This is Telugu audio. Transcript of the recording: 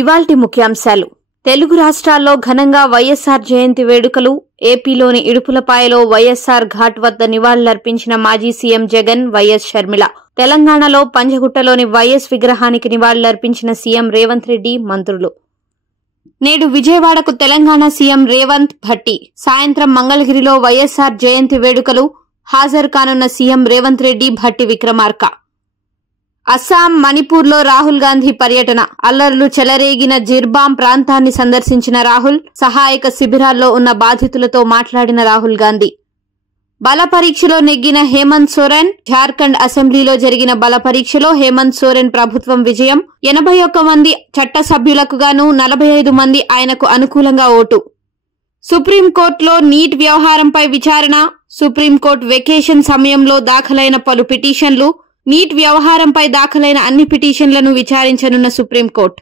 ఇవాల్టి ముఖ్యాంశాలు. తెలుగు రాష్ట్రాల్లో ఘనంగా వైఎస్ఆర్ జయంతి వేడుకలు. ఏపీలోని ఇడుపులపాయలో వైఎస్ఆర్ ఘాట్ వద్ద నివాళులర్పించిన మాజీ సీఎం జగన్, వైఎస్ షర్మిల. తెలంగాణలో పంజగుట్టలోని వైఎస్ విగ్రహానికి నివాళులర్పించిన సీఎం రేవంత్ రెడ్డి, మంత్రులు. నేడు విజయవాడకు తెలంగాణ సీఎం రేవంత్ భట్టి. సాయంత్రం మంగళగిరిలో వైఎస్ఆర్ జయంతి వేడుకలు. హాజరు కానున్న సీఎం రేవంత్ రెడ్డి, భట్టి విక్రమార్క. అస్సాం, మణిపూర్లో రాహుల్ గాంధీ పర్యటన. అల్లర్లు చెలరేగిన జిర్బాం ప్రాంతాన్ని సందర్శించిన రాహుల్. సహాయక శిబిరాల్లో ఉన్న బాధితులతో మాట్లాడిన రాహుల్ గాంధీ. బల పరీక్షలో నెగ్గిన హేమంత్ సోరెన్. జార్ఖండ్ అసెంబ్లీలో జరిగిన బల పరీక్షలో హేమంత్ సోరెన్ ప్రభుత్వం విజయం. 81 మంది చట్టసభ్యులకు గాను 45 మంది ఆయనకు అనుకూలంగా ఓటు. సుప్రీంకోర్టులో నీట్ వ్యవహారంపై విచారణ. సుప్రీంకోర్టు వెకేషన్ సమయంలో దాఖలైన పలు పిటిషన్లు. నీట్ వ్యవహారంపై దాఖలైన అన్ని పిటిషన్లను విచారించనున్న సుప్రీంకోర్టు.